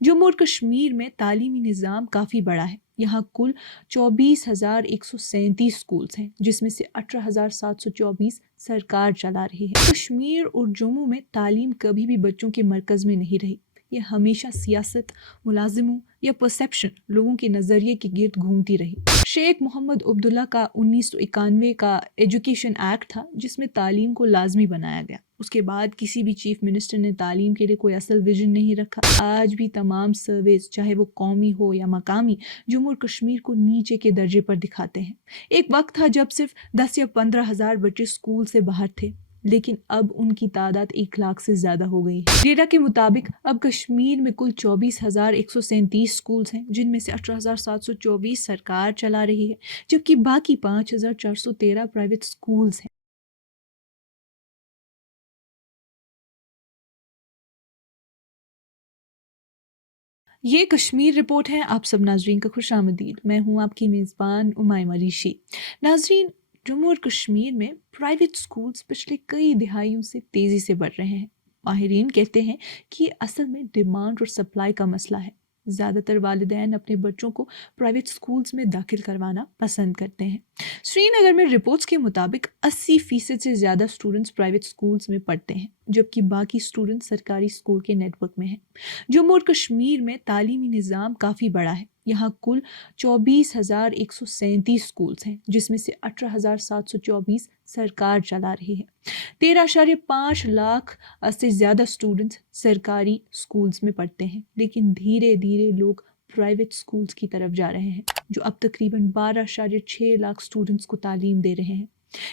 जम्मू और कश्मीर में तालीमी निज़ाम काफ़ी बड़ा है। यहाँ कुल 24,137 स्कूल्स हैं, जिसमें से 18,724 सरकार चला रही है। कश्मीर और जम्मू में तालीम कभी भी बच्चों के मरकज़ में नहीं रही। ये हमेशा सियासत, मुलाजिमों या परसेप्शन, लोगों के नज़रिए के गिर्द घूमती रही। शेख मोहम्मद अब्दुल्ला का 1991 का एजुकेशन एक्ट था, जिसमें तालीम को लाजमी बनाया गया। उसके बाद किसी भी चीफ मिनिस्टर ने तालीम के लिए कोई असल विजन नहीं रखा। आज भी तमाम सर्वेज, चाहे वो कौमी हो या मकामी, जम्मू और कश्मीर को नीचे के दर्जे पर दिखाते हैं। एक वक्त था जब सिर्फ 10 या 15 हजार बच्चे स्कूल से बाहर थे, लेकिन अब उनकी तादाद 1 लाख से ज्यादा हो गई है। डेटा के मुताबिक अब कश्मीर में कुल 24,137 स्कूल्स हैं, जिनमें से 18,724 सरकार चला रही है, जबकि बाकी 5,413 प्राइवेट स्कूल्स हैं। ये कश्मीर रिपोर्ट है। आप सब नाजरीन का खुश आमदीद। मैं हूँ आपकी मेज़बान उमायमा ऋषि। नाजरीन, जम्मू और कश्मीर में प्राइवेट स्कूल्स पिछले कई दिहाइयों से तेज़ी से बढ़ रहे हैं। माहिरीन कहते हैं कि ये असल में डिमांड और सप्लाई का मसला है। ज़्यादातर वालिदैन अपने बच्चों को प्राइवेट स्कूल्स में दाखिल करवाना पसंद करते हैं। श्रीनगर में रिपोर्ट्स के मुताबिक 80% से ज़्यादा स्टूडेंट्स प्राइवेट स्कूल्स में पढ़ते हैं, जबकि बाकी स्टूडेंट्स सरकारी स्कूल के नेटवर्क में हैं। जम्मू और कश्मीर में तालीमी निज़ाम काफ़ी बड़ा है। यहाँ कुल 24,137 स्कूल्स हैं, जिसमें से 18,724 सरकार चला रही है। 13.5 लाख से ज़्यादा स्टूडेंट्स सरकारी स्कूल्स में पढ़ते हैं, लेकिन धीरे धीरे लोग प्राइवेट स्कूल्स की तरफ जा रहे हैं, जो अब तकरीबन 12.6 लाख स्टूडेंट्स को तालीम दे रहे हैं।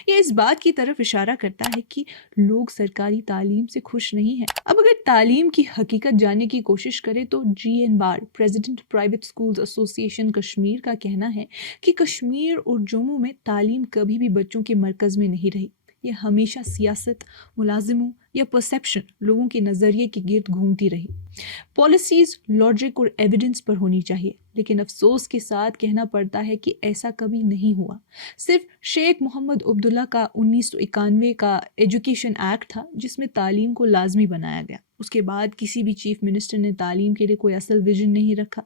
ये इस बात की तरफ इशारा करता है कि लोग सरकारी तालीम से खुश नहीं हैं। अब अगर तालीम की हकीकत जानने की कोशिश करें तो GN बार, president private schools association Kashmir का कहना है कि कश्मीर और जम्मू में तालीम कभी भी बच्चों के मरकज़ में नहीं रही। ये हमेशा सियासत, मुलाजिमों या परसेप्शन, लोगों के नज़रिए के गिर्द घूमती रही। पॉलिसीज लॉजिक और एविडेंस पर होनी चाहिए, लेकिन अफसोस के साथ कहना पड़ता है कि ऐसा कभी नहीं हुआ। सिर्फ शेख मोहम्मद अब्दुल्ला का 1991 का एजुकेशन एक्ट था, जिसमें तालीम को लाजमी बनाया गया। उसके बाद किसी भी चीफ मिनिस्टर ने तालीम के लिए कोई असल विजन नहीं रखा।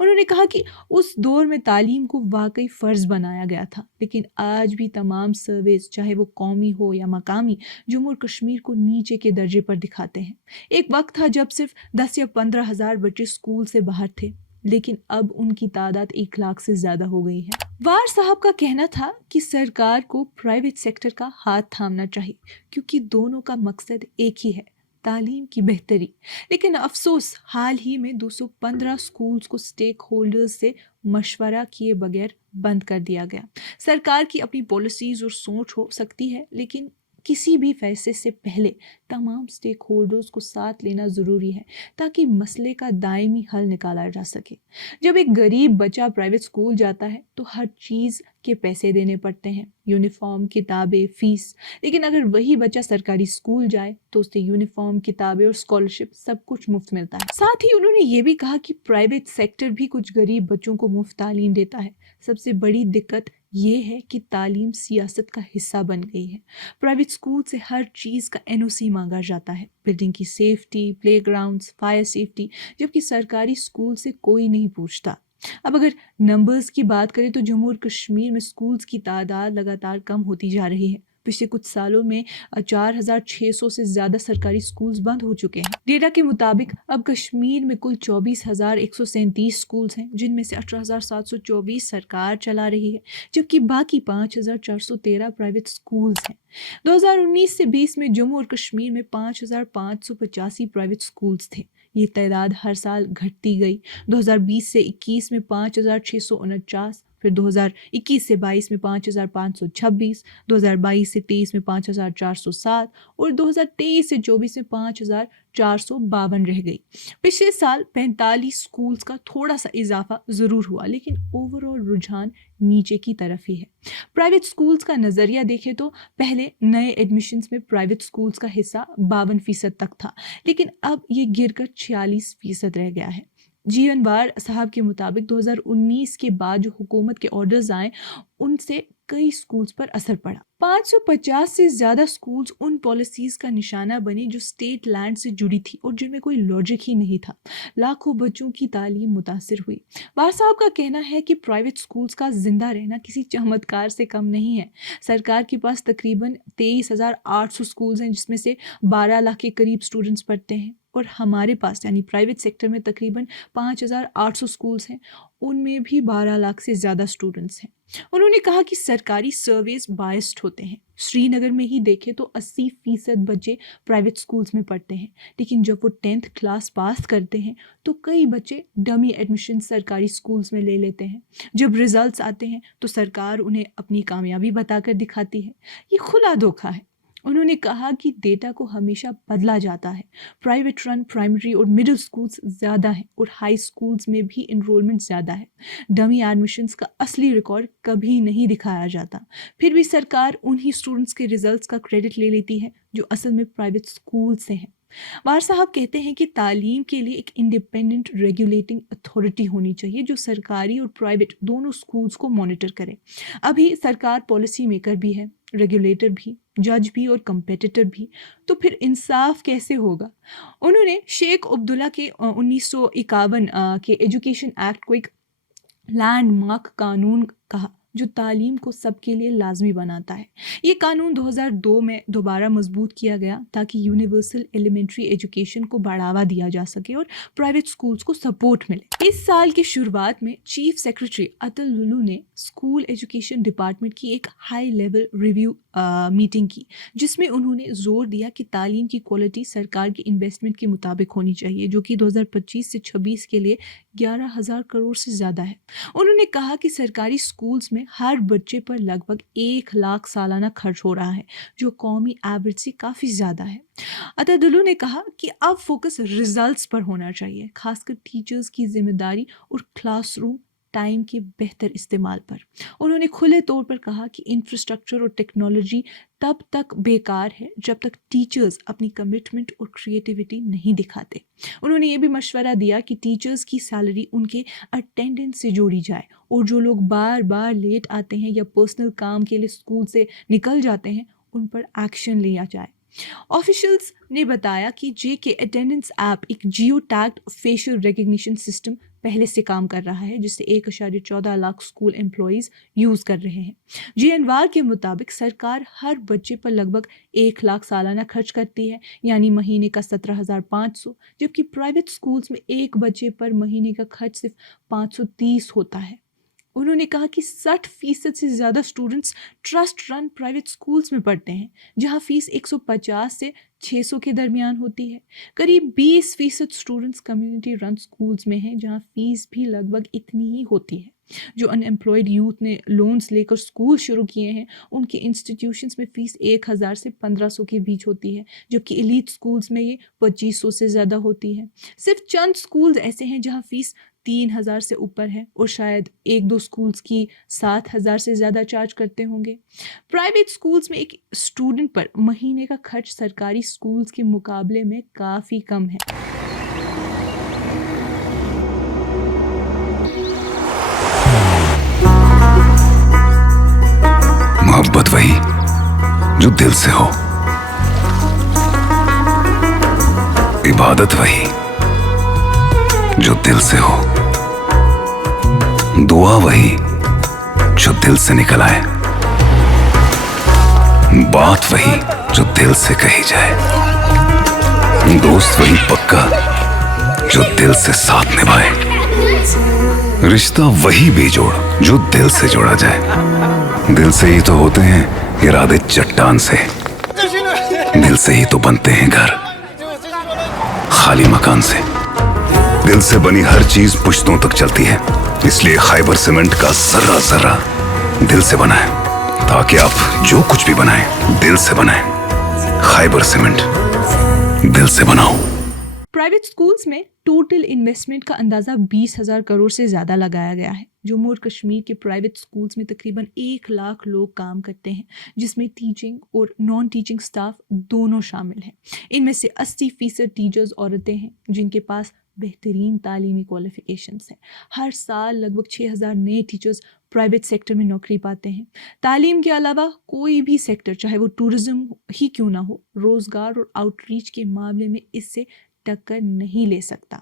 उन्होंने कहा कि उस दौर में तालीम को वाकई फ़र्ज बनाया गया था, लेकिन आज भी तमाम सर्वेज, चाहे वो कौमी हो या मकामी, जम्मू और कश्मीर को नीचे के दर्जे पर दिखाते हैं। एक वक्त था जब सिर्फ 10 या 15 हजार बच्चे स्कूल से बाहर थे, लेकिन अब उनकी तादाद 1 लाख से ज्यादा हो गई है। वार साहब का कहना था कि सरकार को प्राइवेट सेक्टर का हाथ थामना चाहिए, क्योंकि दोनों का मकसद एक ही है, तालीम की बेहतरी। लेकिन अफसोस, हाल ही में 215 स्कूल्स को स्टेक होल्डर्स से मशवरा किए बगैर बंद कर दिया गया। सरकार की अपनी पॉलिसीज और सोच हो सकती है, लेकिन किसी भी फैसले से पहले तमाम स्टेक होल्डर्स को साथ लेना ज़रूरी है, ताकि मसले का दायमी हल निकाला जा सके। जब एक गरीब बच्चा प्राइवेट स्कूल जाता है तो हर चीज़ के पैसे देने पड़ते हैं, यूनिफॉर्म, किताबें, फीस। लेकिन अगर वही बच्चा सरकारी स्कूल जाए तो उसे यूनिफॉर्म, किताबें और स्कॉलरशिप सब कुछ मुफ्त मिलता है। साथ ही उन्होंने ये भी कहा कि प्राइवेट सेक्टर भी कुछ गरीब बच्चों को मुफ्त तालीम देता है। सबसे बड़ी दिक्कत ये है कि तालीम सियासत का हिस्सा बन गई है। प्राइवेट स्कूल से हर चीज़ का NOC मांगा जाता है, बिल्डिंग की सेफ्टी, प्लेग्राउंड्स, फायर सेफ्टी, जबकि सरकारी स्कूल से कोई नहीं पूछता। अब अगर नंबर्स की बात करें तो जम्मू और कश्मीर में स्कूल्स की तादाद लगातार कम होती जा रही है। पिछले कुछ सालों में 4,600 से ज़्यादा सरकारी स्कूल्स बंद हो चुके हैं। डेटा के मुताबिक अब कश्मीर में कुल 24,137 स्कूल्स हैं, जिनमें से 18,724 सरकार चला रही है, जबकि बाकी 5,413 प्राइवेट स्कूल्स हैं। 2019 से 20 में जम्मू और कश्मीर में 5,585 प्राइवेट स्कूल्स थे। ये तादाद हर साल घटती गई। 2020 से 21 में 5,649, फिर 2021 से 22 में 5,526, 2022 से 23 में 5,407 और 2023 से 24 में 5,452 रह गई। पिछले साल 45 स्कूल्स का थोड़ा सा इजाफा ज़रूर हुआ, लेकिन ओवरऑल रुझान नीचे की तरफ ही है। प्राइवेट स्कूल्स का नज़रिया देखें तो पहले नए एडमिशन्स में प्राइवेट स्कूल्स का हिस्सा 52% तक था, लेकिन अब ये गिरकर 46% रह गया है। GN बार साहब के मुताबिक 2019 के बाद जो हुकूमत के ऑर्डर्स आए, उनसे कई स्कूल्स पर असर पड़ा। 550 से ज़्यादा स्कूल्स उन पॉलिसीज़ का निशाना बने जो स्टेट लैंड से जुड़ी थी और जिनमें कोई लॉजिक ही नहीं था। लाखों बच्चों की तालीम मुतासिर हुई। वार साहब का कहना है कि प्राइवेट स्कूल्स का जिंदा रहना किसी चमत्कार से कम नहीं है। सरकार के पास तकरीबन 23,800 स्कूल्स हैं, जिसमें से 12 लाख के करीब स्टूडेंट्स पढ़ते हैं, और हमारे पास यानी प्राइवेट सेक्टर में तकरीबन 5,800 स्कूल्स हैं, उनमें भी 12 लाख से ज़्यादा स्टूडेंट्स हैं। उन्होंने कहा कि सरकारी सर्वेस बायस्ड होते हैं। श्रीनगर में ही देखें तो 80% बच्चे प्राइवेट स्कूल्स में पढ़ते हैं, लेकिन जब वो 10th क्लास पास करते हैं तो कई बच्चे डमी एडमिशन सरकारी स्कूल्स में ले लेते हैं। जब रिजल्ट्स आते हैं तो सरकार उन्हें अपनी कामयाबी बताकर दिखाती है। ये खुला धोखा है। उन्होंने कहा कि डेटा को हमेशा बदला जाता है। प्राइवेट रन प्राइमरी और मिडिल स्कूल्स ज़्यादा हैं और हाई स्कूल्स में भी इनरोलमेंट ज़्यादा है। डमी एडमिशन्स का असली रिकॉर्ड कभी नहीं दिखाया जाता। फिर भी सरकार उन्हीं स्टूडेंट्स के रिजल्ट्स का क्रेडिट ले लेती है जो असल में प्राइवेट स्कूल से हैं। वार साहब कहते हैं कि तालीम के लिए एक इंडिपेंडेंट रेगुलेटिंग अथॉरिटी होनी चाहिए जो सरकारी और प्राइवेट दोनों स्कूल्स को मॉनिटर करे। अभी सरकार पॉलिसी मेकर भी है, रेगुलेटर भी, जज भी और कंपेटिटर भी, तो फिर इंसाफ कैसे होगा? उन्होंने शेख अब्दुल्ला के 1951 के एजुकेशन एक्ट को एक लैंडमार्क कानून कहा जो तालीम को सबके लिए लाजमी बनाता है। ये कानून 2002 में दोबारा मजबूत किया गया ताकि यूनिवर्सल एलिमेंट्री एजुकेशन को बढ़ावा दिया जा सके और प्राइवेट स्कूल्स को सपोर्ट मिले। इस साल की शुरुआत में चीफ सेक्रेटरी अतुल लुलू ने स्कूल एजुकेशन डिपार्टमेंट की एक हाई लेवल रिव्यू मीटिंग की, जिसमें उन्होंने जोर दिया कि तालीम की क्वालिटी सरकार की इन्वेस्टमेंट के मुताबिक होनी चाहिए, जो कि 2025 से 26 के लिए 11,000 करोड़ से ज़्यादा है। उन्होंने कहा कि सरकारी स्कूल्स में हर बच्चे पर लगभग 1 लाख सालाना खर्च हो रहा है, जो कौमी एवरेज से काफ़ी ज़्यादा है। अतदुल्लू ने कहा कि अब फोकस रिजल्ट्स पर होना चाहिए, खासकर टीचर्स की जिम्मेदारी और क्लासरूम टाइम के बेहतर इस्तेमाल पर। उन्होंने खुले तौर पर कहा कि इंफ्रास्ट्रक्चर और टेक्नोलॉजी तब तक बेकार है जब तक टीचर्स अपनी कमिटमेंट और क्रिएटिविटी नहीं दिखाते। उन्होंने ये भी मशवरा दिया कि टीचर्स की सैलरी उनके अटेंडेंस से जोड़ी जाए और जो लोग बार बार लेट आते हैं या पर्सनल काम के लिए स्कूल से निकल जाते हैं उन पर एक्शन लिया जाए। ऑफिशियल्स ने बताया कि जेके अटेंडेंस ऐप एक जियो टैग्ड फेशियल रिकग्निशन सिस्टम पहले से काम कर रहा है, जिसे 1.14 लाख स्कूल एम्प्लॉयज़ यूज़ कर रहे हैं। जीएनवार के मुताबिक सरकार हर बच्चे पर लगभग 1 लाख सालाना खर्च करती है, यानी महीने का 17,500, जबकि प्राइवेट स्कूल्स में एक बच्चे पर महीने का खर्च सिर्फ 530 होता है। उन्होंने कहा कि 60% से ज़्यादा students trust run private schools में पढ़ते हैं, जहां फीस 150 से 600 के दरमियान होती है। करीब 20% स्टूडेंट्स कम्युनिटी रन स्कूल्स में हैं, जहां फीस भी लगभग इतनी ही होती है। जो अनएम्प्लॉयड यूथ ने लोन्स लेकर स्कूल शुरू किए हैं, उनके इंस्टीट्यूशंस में फ़ीस 1,000 से 1,500 के बीच होती है, जबकि एलीट स्कूल्स में ये 2,500 से ज़्यादा होती है। सिर्फ चंद स्कूल्स ऐसे हैं जहां फीस 3,000 से ऊपर है और शायद 1-2 स्कूल्स की 7,000 से ज़्यादा चार्ज करते होंगे। प्राइवेट स्कूल्स में एक स्टूडेंट पर महीने का खर्च सरकारी स्कूल्स के मुकाबले में काफ़ी कम है। मोहब्बत वही जो दिल से हो, इबादत वही जो दिल से हो, दुआ वही जो दिल से निकल आए, बात वही जो दिल से कही जाए, दोस्त वही पक्का जो दिल से साथ निभाए, रिश्ता वही बेजोड़ जो दिल से जोड़ा जाए। दिल से ही तो होते हैं इरादे चट्टान से, दिल से ही तो बनते हैं घर खाली मकान से। दिल से बनी हर चीज पुश्तों तक चलती है, इसलिए खैबर सीमेंट का जर्रा जर्रा दिल से बना है, ताकि आप जो कुछ भी बनाएं दिल से बनाएं। खैबर सीमेंट, दिल से बनाओ। प्राइवेट स्कूल्स में टोटल इन्वेस्टमेंट का अंदाज़ा 20,000 करोड़ से ज़्यादा लगाया गया है। जम्मू और कश्मीर के प्राइवेट स्कूल्स में तकरीबन 1 लाख लोग काम करते हैं, जिसमें टीचिंग और नॉन टीचिंग स्टाफ दोनों शामिल हैं। इनमें से 80% टीचर्स औरतें हैं, जिनके पास بہترین تعلیمی کوالیفیکیشنس ہیں. ہر سال لگ بھگ 6,000 نئے ٹیچرز پرائیویٹ سیکٹر میں نوکری پاتے ہیں. تعلیم کے علاوہ کوئی بھی سیکٹر چاہے وہ ٹورزم ہی کیوں نہ ہو، روزگار اور آؤٹ ریچ کے معاملے میں اس سے ٹکر نہیں لے سکتا.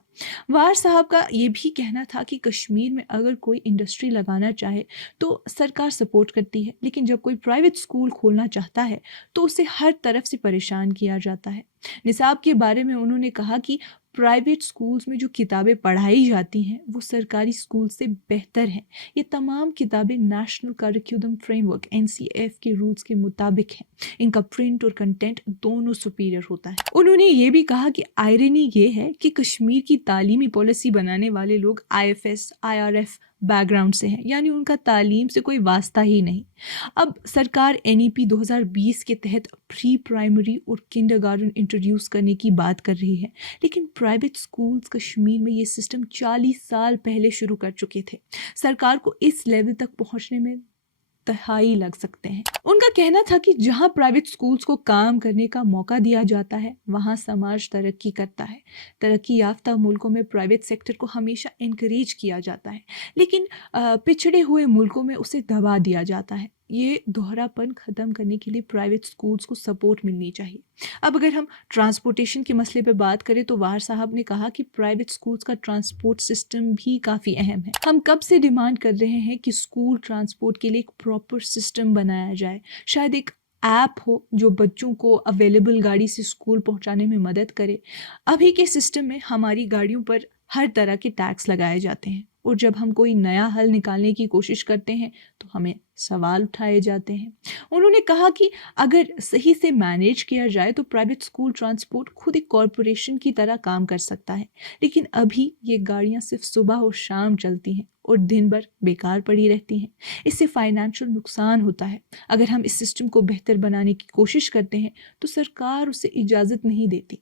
وار صاحب کا یہ بھی کہنا تھا کہ کشمیر میں اگر کوئی انڈسٹری لگانا چاہے تو سرکار سپورٹ کرتی ہے، لیکن جب کوئی پرائیویٹ اسکول کھولنا چاہتا ہے تو اسے ہر طرف سے پریشان کیا جاتا ہے. نصاب کے بارے میں انہوں نے کہا کہ پرائیویٹ اسکولز میں جو کتابیں پڑھائی جاتی ہیں وہ سرکاری اسکول سے بہتر ہیں. یہ تمام کتابیں national curriculum frame work NCF کے رولز کے مطابق ہیں. ان کا پرنٹ اور کنٹینٹ دونوں سپیریئر ہوتا ہے. انہوں نے یہ بھی کہا کہ آئرنی یہ ہے کہ کشمیر کی تعلیمی پالیسی بنانے والے لوگ IFS IRF بیک گراؤنڈ سے ہیں، یعنی ان کا تعلیم سے کوئی واسطہ ہی نہیں. اب سرکار NEP 2020 کے تحت پری پرائمری اور کنڈر گارڈن انٹروڈیوس کرنے کی بات کر رہی ہے، لیکن پرائیویٹ اسکولز کشمیر میں یہ سسٹم 40 سال پہلے شروع کر چکے تھے. سرکار کو اس لیول تک پہنچنے میں دہائی لگ سکتے ہیں. ان کا کہنا تھا کہ جہاں پرائیویٹ اسکولز کو کام کرنے کا موقع دیا جاتا ہے وہاں سماج ترقی کرتا ہے. ترقی یافتہ ملکوں میں پرائیویٹ سیکٹر کو ہمیشہ انکریج کیا جاتا ہے، لیکن پچھڑے ہوئے ملکوں میں اسے دبا دیا جاتا ہے. یہ دوہرا پن ختم کرنے کے لیے پرائیویٹ اسکولز کو سپورٹ ملنی چاہیے. اب اگر ہم ٹرانسپورٹیشن کے مسئلے پہ بات کریں تو وار صاحب نے کہا کہ پرائیویٹ اسکولز کا ٹرانسپورٹ سسٹم بھی کافی اہم ہے. ہم کب سے ڈیمانڈ کر رہے ہیں کہ اسکول ٹرانسپورٹ کے لیے ایک پراپر سسٹم بنایا جائے. شاید ایک ایپ ہو جو بچوں کو اویلیبل گاڑی سے اسکول پہنچانے میں مدد کرے. ابھی کے سسٹم میں ہماری گاڑیوں پر ہر طرح کے ٹیکس لگائے جاتے ہیں، اور جب ہم کوئی نیا حل نکالنے کی کوشش کرتے ہیں تو ہمیں سوال اٹھائے جاتے ہیں. انہوں نے کہا کہ اگر صحیح سے مینیج کیا جائے تو پرائیویٹ اسکول ٹرانسپورٹ خود ایک کارپوریشن کی طرح کام کر سکتا ہے، لیکن ابھی یہ گاڑیاں صرف صبح اور شام چلتی ہیں اور دن بھر بیکار پڑی رہتی ہیں. اس سے فائنینشیل نقصان ہوتا ہے. اگر ہم اس سسٹم کو بہتر بنانے کی کوشش کرتے ہیں تو سرکار اسے اجازت نہیں دیتی.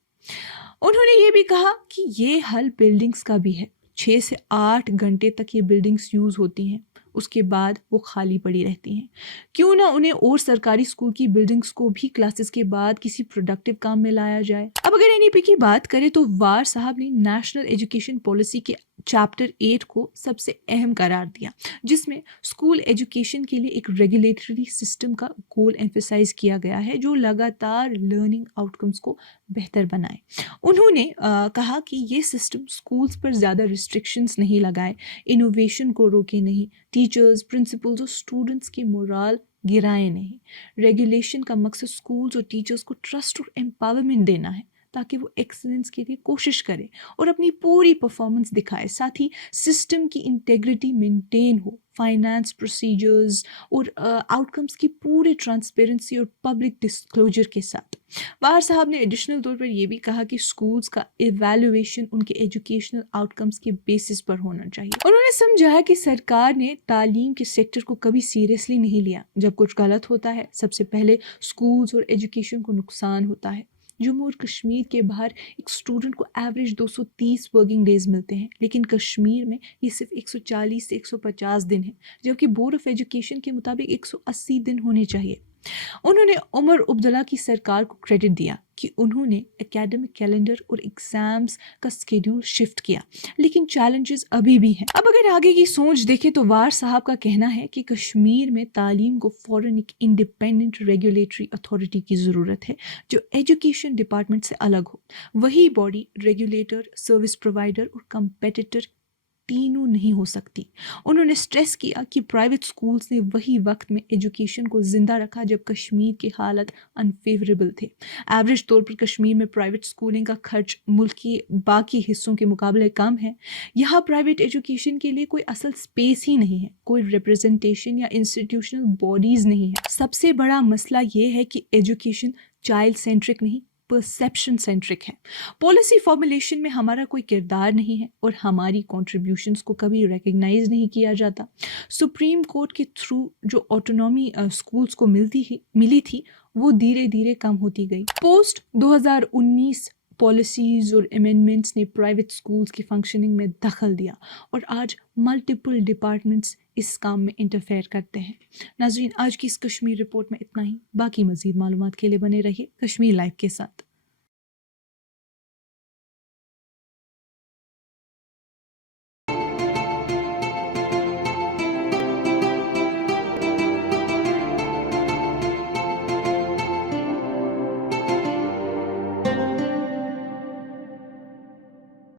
انہوں نے یہ بھی کہا کہ یہ حل بلڈنگز کا بھی ہے. 6 سے 8 گھنٹے تک یہ بلڈنگز یوز ہوتی ہیں، اس کے بعد وہ خالی پڑی رہتی ہیں. کیوں نہ انہیں اور سرکاری اسکول کی بلڈنگز کو بھی کلاسز کے بعد کسی پروڈکٹیو کام میں لایا جائے. اب اگر NEP کی بات کریں تو وار صاحب نے نیشنل ایجوکیشن پالیسی کے چیپٹر 8 کو سب سے اہم قرار دیا، جس میں اسکول ایجوکیشن کے لیے ایک ریگولیٹری سسٹم کا گول ایمفیسائز کیا گیا ہے جو لگاتار لرننگ آؤٹ کمز کو بہتر بنائے. انہوں نے کہا کہ یہ سسٹم اسکولز پر زیادہ ریسٹرکشنز نہیں لگائے، انوویشن کو روکے نہیں، ٹیچرز، پرنسپلز اور اسٹوڈنٹس کی مورال گرائے نہیں. ریگولیشن کا مقصد اسکولز اور ٹیچرز کو ٹرسٹ اور امپاورمنٹ دینا ہے تاکہ وہ ایکسلنس کے لیے کوشش کرے اور اپنی پوری پرفارمنس دکھائے. ساتھ ہی سسٹم کی انٹیگریٹی مینٹین ہو، فائنانس پروسیجرز اور آؤٹ کمز کی پوری ٹرانسپیرنسی اور پبلک ڈسکلوجر کے ساتھ. وار صاحب نے ایڈیشنل طور پر یہ بھی کہا کہ اسکولز کا ایویلویشن ان کے ایجوکیشنل آؤٹ کمز کے بیسس پر ہونا چاہیے. انہوں نے سمجھایا کہ سرکار نے تعلیم کے سیکٹر کو کبھی سیریسلی نہیں لیا. جب کچھ غلط ہوتا ہے سب سے پہلے اسکولز اور ایجوکیشن کو نقصان ہوتا ہے. جموں اور کشمیر کے باہر ایک اسٹوڈنٹ کو ایوریج 230 ورکنگ ڈیز ملتے ہیں، لیکن کشمیر میں یہ صرف 140 سے 150 دن ہیں، جبکہ بورڈ آف ایجوکیشن کے مطابق 180 دن ہونے چاہیے. انہوں نے عمر عبداللہ کی سرکار کو کریڈٹ دیا کہ انہوں نے اکیڈمک کیلنڈر اور ایگزامز کا اسکیڈول شفٹ کیا، لیکن چیلنجز ابھی بھی ہیں. اب اگر آگے کی سوچ دیکھیں تو وار صاحب کا کہنا ہے کہ کشمیر میں تعلیم کو فوراً ایک انڈیپینڈنٹ ریگولیٹری اتھارٹی کی ضرورت ہے جو ایجوکیشن ڈپارٹمنٹ سے الگ ہو. وہی باڈی ریگولیٹر، سروس پرووائڈر اور کمپیٹیٹر تینوں نہیں ہو سکتی. انہوں نے سٹریس کیا کہ پرائیویٹ اسکولز نے وہی وقت میں ایجوکیشن کو زندہ رکھا جب کشمیر کے حالت انفیوریبل تھے. ایوریج طور پر کشمیر میں پرائیویٹ اسکولنگ کا خرچ ملک کی باقی حصوں کے مقابلے کم ہے. یہاں پرائیویٹ ایجوکیشن کے لیے کوئی اصل اسپیس ہی نہیں ہے، کوئی ریپرزنٹیشن یا انسٹیٹیوشنل باڈیز نہیں ہے. سب سے بڑا مسئلہ یہ ہے کہ ایجوکیشن چائلڈ سینٹرک نہیں، پرسیپشن سینٹرک ہے. پالیسی فارمولیشن میں ہمارا کوئی کردار نہیں ہے اور ہماری کنٹریبیوشنز کو کبھی ریکگنائز نہیں کیا جاتا. سپریم کورٹ کے تھرو جو آٹونومی اسکولز کو ملی تھی وہ دھیرے دھیرے کم ہوتی گئی. پوسٹ 2019 پالیسیز اور امینڈمنٹس نے پرائیویٹ اسکولز کی فنکشننگ میں دخل دیا اور آج ملٹیپل ڈپارٹمنٹس اس کام میں انٹرفیئر کرتے ہیں. ناظرین، آج کی اس کشمیر رپورٹ میں اتنا ہی. باقی مزید معلومات کے لیے بنے رہیے کشمیر لائیو کے ساتھ.